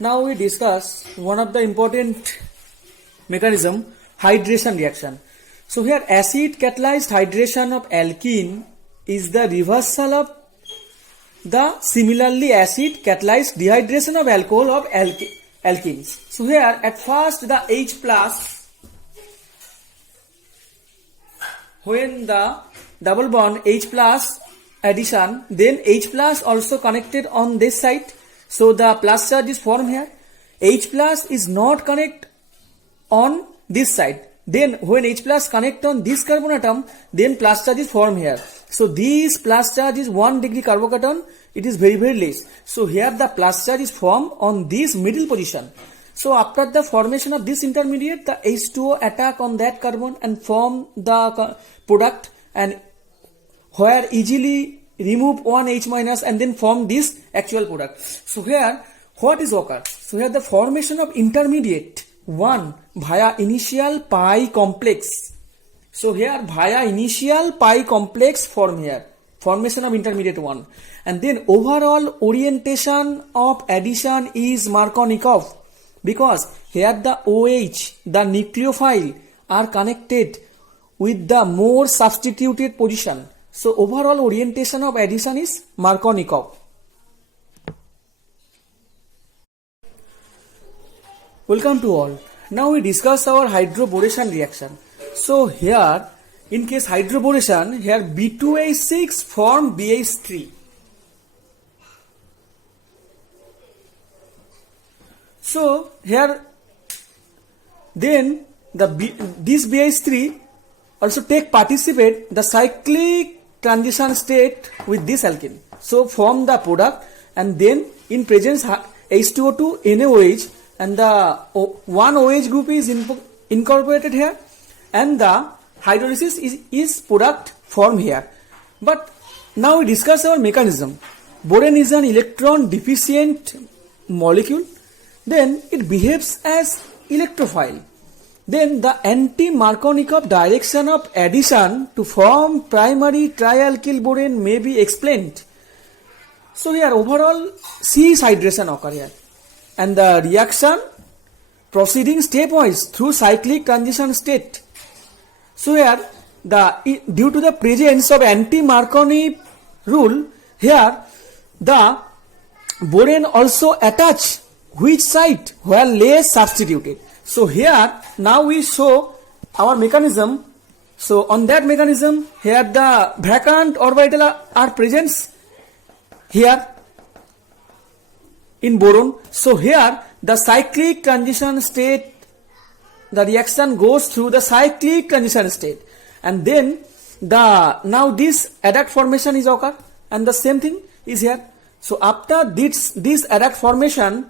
Now we discuss one of the important mechanism, hydration reaction. So here acid catalyzed hydration of alkene is the reversal of the similarly acid catalyzed dehydration of alcohol of alkenes. So here at first the H plus, when the double bond H plus addition, then H plus also connected on this side. So the plus charge is formed here. H plus is not connect on this side. Then when H plus connect on this carbon atom, then plus charge is formed here. So this plus charge is 1 degree carbocation. It is very less. So here the plus charge is formed on this middle position. So after the formation of this intermediate, the H2O attack on that carbon and form the product, and where easily remove one H minus and then form this actual product. So here what is occur? So here the formation of intermediate 1 via initial pi complex. So here via initial pi complex form here, formation of intermediate 1, and then overall orientation of addition is Markovnikov, because here the OH, the nucleophile are connected with the more substituted position. So overall orientation of addition is Markovnikov. Welcome to all. Now we discuss our hydroboration reaction. So here in case hydroboration, here B2H6 form BH3. So here then this BH3 also participate the cyclic transition state with this alkene. So form the product, and then in presence H2O2 NaOH, and the one OH group is incorporated here, and the hydrolysis is product formed here. But now we discuss our mechanism. Boron is an electron deficient molecule. Then it behaves as electrophile. Then the anti-Markovnikov direction of addition to form primary trialkyl boron may be explained. So here overall C hydration occur here, and the reaction proceeding stepwise through cyclic transition state. So here due to the presence of anti-Markovnikov rule, here the boron also attach which site where less substituted. So here now we show our mechanism. So on that mechanism, here the vacant orbital are present here in boron. So here the cyclic transition state, the reaction goes through the cyclic transition state, and then now this adduct formation is occur, and the same thing is here. So after this adduct formation,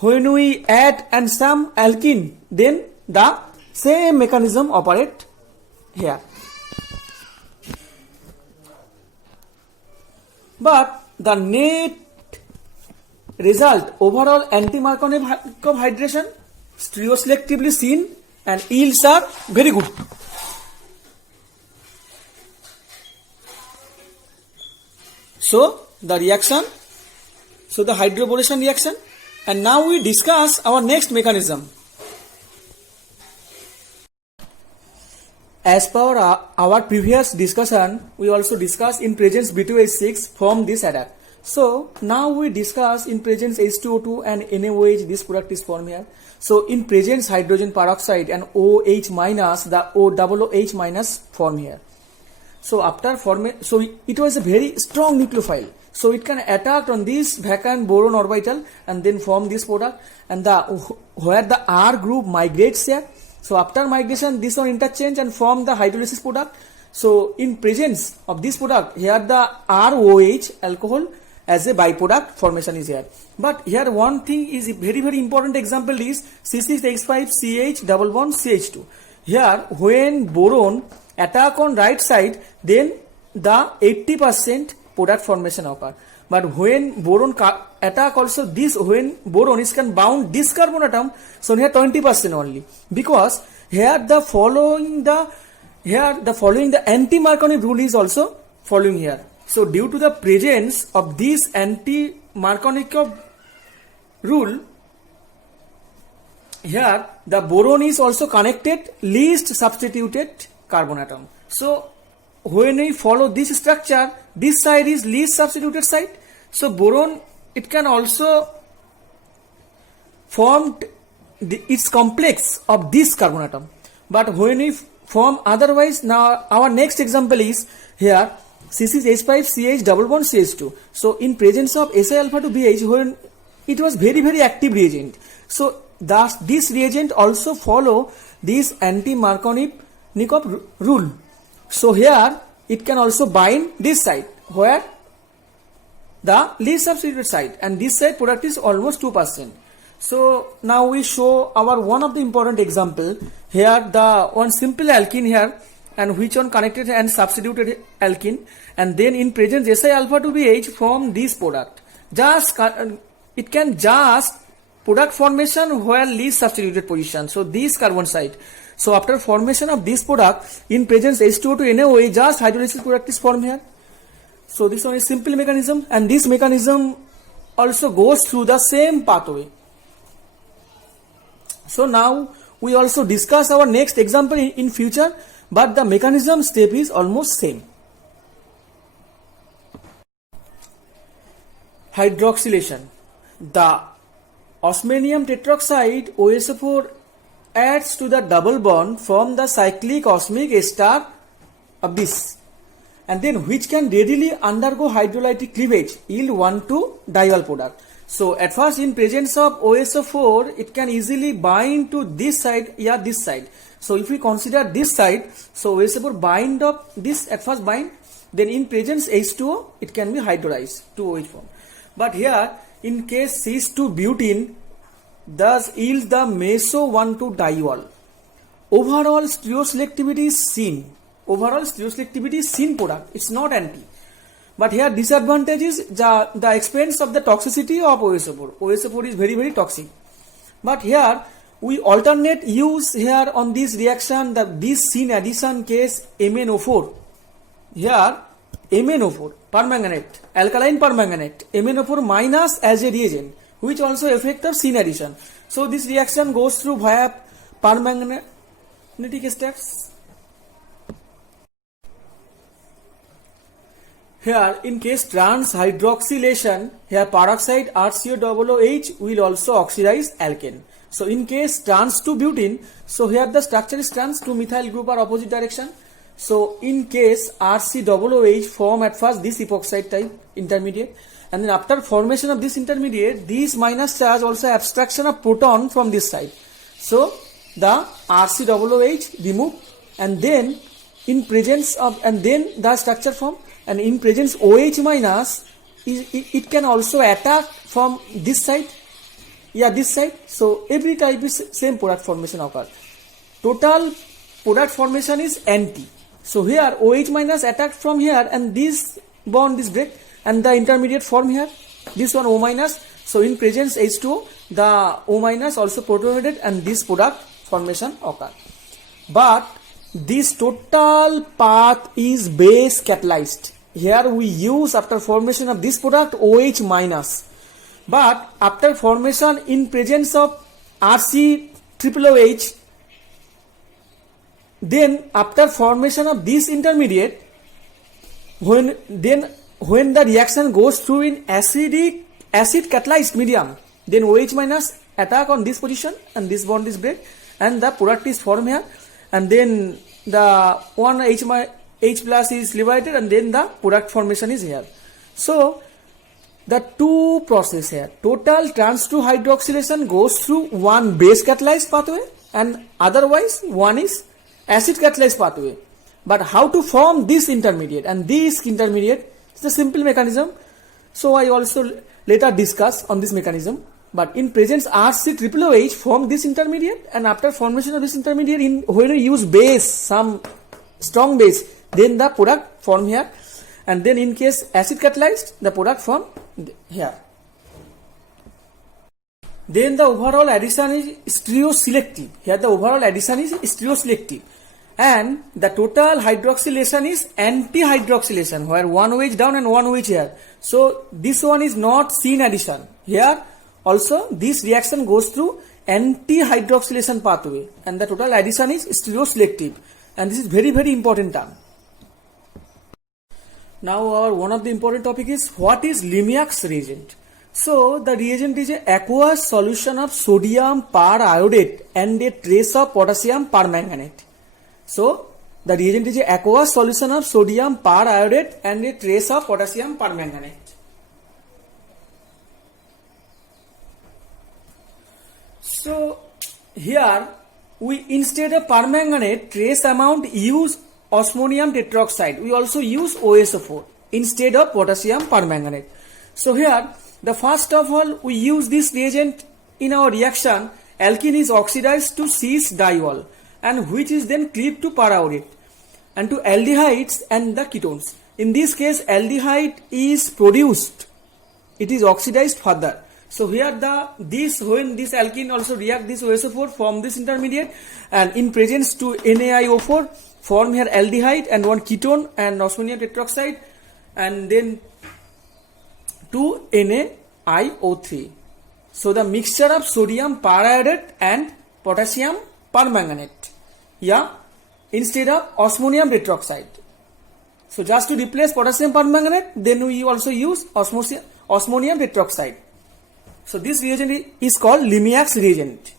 when we add and some alkene, then the same mechanism operate here. But the net result, overall anti-Markovnikov hydration, stereoselectively seen, and yields are very good. So the reaction, so the hydroboration reaction. And now we discuss our next mechanism. As per our previous discussion, we also discussed in presence B2H6 form this adduct. So now we discuss in presence H2O2 and NaOH, this product is formed here. So in presence hydrogen peroxide and OH minus, the OOH minus form here. So after formation, so it was a very strong nucleophile. So it can attack on this vacant boron orbital and then form this product, and where the R group migrates here. So after migration, this one interchange and form the hydrolysis product. So in presence of this product, here the ROH alcohol as a byproduct formation is here. But here one thing is very important example is C6H5CH double bond CH2. Here when boron attack on right side, then the 80% product formation occur. But when boron attack also this, when boron is can bound this carbon atom, so here 20% only, because here the following the anti-Markovnikov rule is also following here. So due to the presence of this anti-Markovnikov rule, here the boron is also connected least substituted carbon atom. So when we follow this structure, this side is least substituted side. So boron, it can also form its complex of this carbon atom. But when we form otherwise, now our next example is here C6H5CH double bond CH2. So in presence of Si alpha to BH, when it was very very active reagent. So thus this reagent also follow this anti-Markovnikov rule. So here it can also bind this side where the least substituted side, and this side product is almost 2%. So now we show our one of the important example here, the one simple alkene here, and which one connected and substituted alkene, and then in presence Si alpha to BH form this product. Just it can just product formation where least substituted position. So this carbon side. So after formation of this product in presence H2O to NaOH, just hydrolysis product is formed here. So this one is simple mechanism, and this mechanism also goes through the same pathway. So now we also discuss our next example in future, but the mechanism step is almost same. Hydroxylation. The osmanium tetroxide OSO4 adds to the double bond from the cyclic osmic ester of this, and then which can readily undergo hydrolytic cleavage, yield 1,2-diol product. So at first in presence of OSO4, it can easily bind to this side, this side. So if we consider this side, so OSO4 bind up this at first bind, then in presence H2O, it can be hydrolyzed to OH form. But here in case cis-2-butene thus yields the meso 1,2-diol. Overall stereoselectivity is seen. Overall stereoselectivity is seen product. It's not anti. But here disadvantage is the expense of the toxicity of OSO4. OSO4 is very very toxic. But here we alternate use here on this reaction, this syn addition case MnO4. Here MnO4 permanganate, alkaline permanganate, MnO4 minus as a reagent, which also affect the syn addition. So this reaction goes through via permanganatic steps. Here in case trans hydroxylation, here peroxide RCOOH will also oxidize alkane. So in case trans to butene, so here the structure is trans, to methyl group are opposite direction. So in case RCOOH form at first this epoxide type intermediate, and then after formation of this intermediate, this minus charge also abstraction of proton from this side. So the RCOOH remove, and then in presence of, and then the structure form, and in presence OH minus, it can also attack from this side, this side. So every type is same product formation occur. Total product formation is anti. So here OH minus attacked from here, and this bond is break, and the intermediate form here, this one O minus. So in presence H2O, the O minus also protonated, and this product formation occur. But this total path is base catalyzed. Here we use after formation of this product OH minus, but after formation in presence of RCOOH, then after formation of this intermediate, when the reaction goes through in acid catalyzed medium, then OH minus attack on this position, and this bond is break, and the product is formed here, and then the one H plus is liberated, and then the product formation is here. So the two process here, total trans to hydroxylation goes through one base catalyzed pathway, and otherwise one is acid catalyzed pathway. But how to form this intermediate, and this intermediate is a simple mechanism. So I also later discuss on this mechanism. But in presence RCOOH form this intermediate, and after formation of this intermediate, when we use base, some strong base, then the product form here, and then in case acid catalyzed, the product form here. Then the overall addition is stereoselective. Here the overall addition is stereoselective, and the total hydroxylation is anti-hydroxylation, where one OH down and one OH here. So this one is not syn addition. Here also this reaction goes through anti-hydroxylation pathway, and the total addition is stereoselective, and this is very, very important term. Now our one of the important topic is what is Limiak's reagent. So the reagent is a aqueous solution of sodium periodate and a trace of potassium permanganate. So the reagent is a aqueous solution of sodium periodate and a trace of potassium permanganate. So here we, instead of permanganate trace amount, use osmonium tetroxide. We also use OSO4 instead of potassium permanganate. So here, the first of all, we use this reagent in our reaction. Alkene is oxidized to cis diol, and which is then cleaved to periodate and to aldehydes and the ketones. In this case, aldehyde is produced. It is oxidized further. So here when this alkene also react this OSO4 form this intermediate, and in presence to NaIO4 form here aldehyde and one ketone and osmonium tetroxide, and then 2 NaIO3. So the mixture of sodium periodate and potassium permanganate, instead of osmonium tetroxide. So just to replace potassium permanganate, then we also use osmonium tetroxide. So this reagent is called Limiak's reagent.